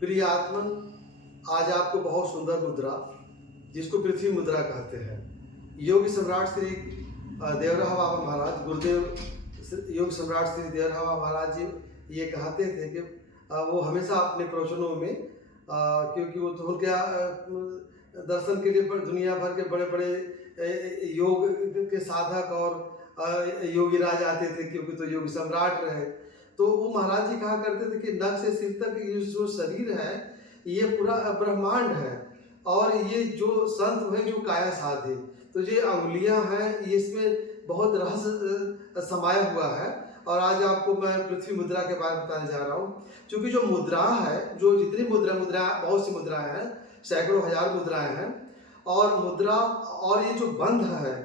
प्रिय आत्मन, आज आपको बहुत सुंदर मुद्रा, जिसको पृथ्वी मुद्रा कहते हैं, योग सम्राट श्री देवराहा बाबा महाराज, गुरुदेव योग सम्राट श्री देवराहा बाबा महाराज जी ये कहते थे कि वो हमेशा अपने प्रवचनों में क्योंकि वो तो उनके दर्शन के लिए दुनिया भर के बड़े बड़े योग के साधक और योगी राज आते थे, क्योंकि तो योग सम्राट रहे। तो वो महाराज जी कहा करते थे कि नख से सिर तक ये जो शरीर है ये पूरा ब्रह्मांड है, और ये जो संत हुए जो काया साधे, तो ये अंगुलियां हैं, ये इसमें बहुत रहस्य समाया हुआ है। और आज आपको मैं पृथ्वी मुद्रा के बारे में बताने जा रहा हूँ। क्योंकि जो मुद्रा है, जो जितनी मुद्रा बहुत सी मुद्राएं हैं, सैकड़ों हजार मुद्राएं हैं, और मुद्रा और ये जो बंध है,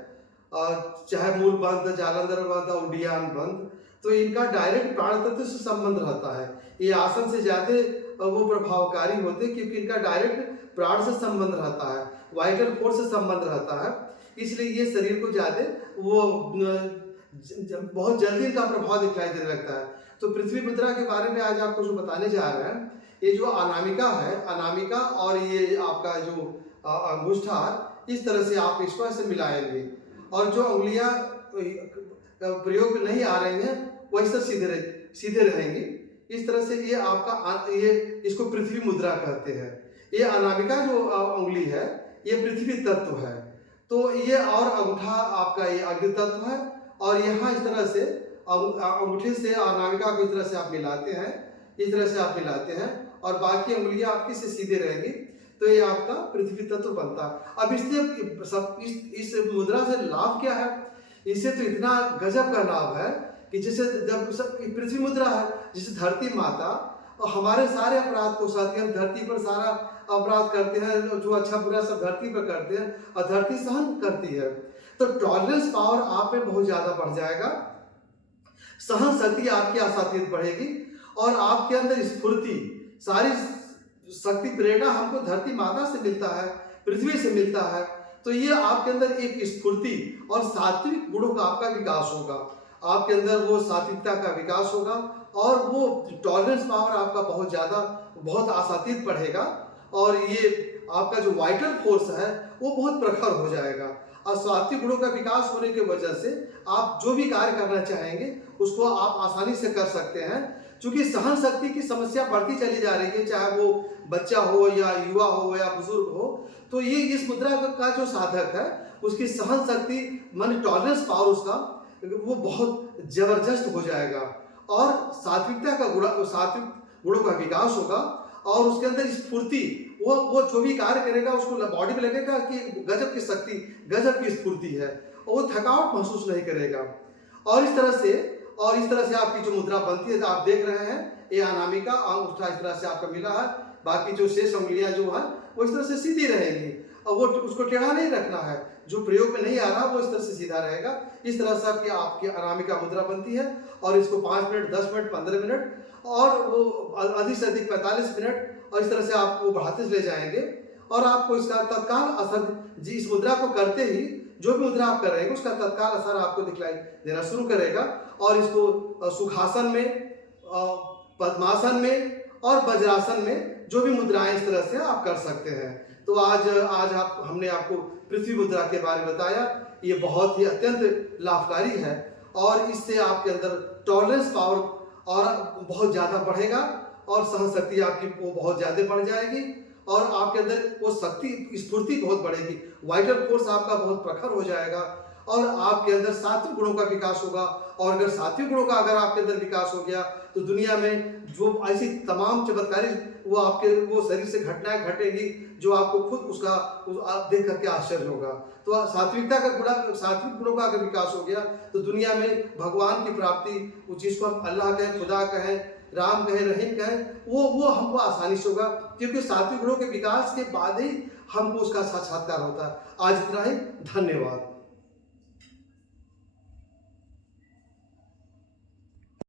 चाहे मूल बंध, जालंधर बंध, उड्डीयमान बंध, तो इनका डायरेक्ट प्राण तत्व से संबंध रहता है। ये आसन से ज्यादा वो प्रभावकारी होते हैं, क्योंकि इनका डायरेक्ट प्राण से संबंध रहता है, वाइटल फोर्स से संबंध रहता है। इसलिए ये शरीर को ज्यादा वो बहुत जल्दी इनका प्रभाव दिखाई देने लगता है। तो पृथ्वी मुद्रा के बारे में आज आपको जो बताने जा रहे हैं, ये जो अनामिका है, अनामिका और ये आपका जो अंगुष्ठा, इस तरह से आप इसको ऐसे मिलाएंगे, और जो उंगलियां प्रयोग में नहीं आ रही हैं वो इस तरह सीधे रहेंगी। इस तरह से ये आपका ये इसको पृथ्वी मुद्रा कहते हैं। ये अनामिका जो उंगली है ये पृथ्वी तत्व है, तो ये और अंगूठा आपका ये अग्नि तत्व है। और यहाँ इस तरह से अंगूठे से अनामिका को इस तरह से आप मिलाते हैं, इस तरह से आप मिलाते हैं, और बाकी उंगलियां आपकी से सीधे रहेंगी, तो ये आपका पृथ्वी तत्व बनता है। अब इससे इस मुद्रा से लाभ क्या है? इससे तो इतना गजब का लाभ है कि जैसे जब पृथ्वी मुद्रा है, जैसे धरती माता और हमारे सारे अपराध को सहती है। हम धरती पर सारा अपराध करते हैं, जो अच्छा बुरा सब धरती पर करते हैं, और धरती सहन करती है। तो टॉलरेंस पावर आप में बहुत ज्यादा बढ़ जाएगा, सहन शक्ति आपकी आसातीत बढ़ेगी, और आपके अंदर स्फूर्ति, सारी शक्ति प्रेरणा हमको धरती माता से मिलता है, पृथ्वी से मिलता है। तो ये आपके अंदर एक स्फूर्ति और सात्विक गुणों का आपका विकास होगा, आपके अंदर वो सात्विकता का विकास होगा, और वो टॉलरेंस पावर आपका बहुत ज्यादा बहुत आसातीत बढ़ेगा, और ये आपका जो वाइटल फोर्स है वो बहुत प्रखर हो जाएगा। और सात्विक गुणों का विकास होने की वजह से आप जो भी कार्य करना चाहेंगे उसको आप आसानी से कर सकते हैं। क्योंकि सहन शक्ति की समस्या बढ़ती चली जा रही है, चाहे वो बच्चा हो या युवा हो या बुजुर्ग हो, तो ये इस मुद्रा का जो साधक है उसकी सहन शक्ति मन टॉलरेंस पावर उसका वो बहुत जबरदस्त हो जाएगा, और सात्विकता का सात्विक गुणों का विकास होगा, और उसके अंदर स्फूर्ति, वो जो भी कार्य करेगा उसको बॉडी में लगेगा कि गजब की शक्ति, गजब की स्फूर्ति है, और वो थकावट महसूस नहीं करेगा। और इस तरह से आपकी जो मुद्रा बनती है, आप देख रहे हैं, ये अनामिका अंगूठा इस तरह से आपका मिला है, बाकी जो शेष उंगलियां जो है वो इस तरह से सीधी रहेंगी, और वो उसको टेढ़ा नहीं रखना है, जो प्रयोग में नहीं आ रहा वो इस तरह से सीधा रहेगा। इस तरह से आपकी अनामिका मुद्रा बनती है, और इसको 5 मिनट, 10 मिनट, 15 मिनट, और वो अधिक से अधिक 45 मिनट, और इस तरह से आप वो बढ़ाते चले जाएंगे, और आपको इसका तत्काल असर जी इस मुद्रा को करते ही जो भी मुद्रा आप कर रहे हैं उसका तत्काल असर आपको दिखलाई देना शुरू करेगा। और इसको सुखासन में, पद्मासन में और वज्रासन में जो भी मुद्राएं इस तरह से आप कर सकते हैं। तो आज हमने आपको पृथ्वी मुद्रा के बारे में बताया। ये बहुत ही अत्यंत लाभकारी है, और इससे आपके अंदर टॉलरेंस पावर और बहुत ज़्यादा बढ़ेगा, और सहन शक्ति आपकी वो बहुत ज़्यादा बढ़ जाएगी, और आपके अंदर वो शक्ति स्फूर्ति बहुत बढ़ेगी, वाइटल फोर्स आपका बहुत प्रखर हो जाएगा, और आपके अंदर सात्विक गुणों का विकास होगा। और अगर सात्विक गुणों का अगर आपके अंदर विकास हो गया तो दुनिया में जो ऐसी तमाम चमत्कारी वो आपके वो शरीर से घटनाएं घटेगी जो आपको खुद उसका देख करके आश्चर्य होगा। तो सात्विक गुणों का अगर विकास हो गया तो दुनिया में भगवान की प्राप्ति, जिसको हम अल्लाह कहें, खुदा कहें, राम कहें, रहीम कहें, वो हमको आसानी से होगा, क्योंकि सात्विक गुणों के विकास के बाद ही हमको उसका साक्षात्कार होता है। आज इतना ही, धन्यवाद।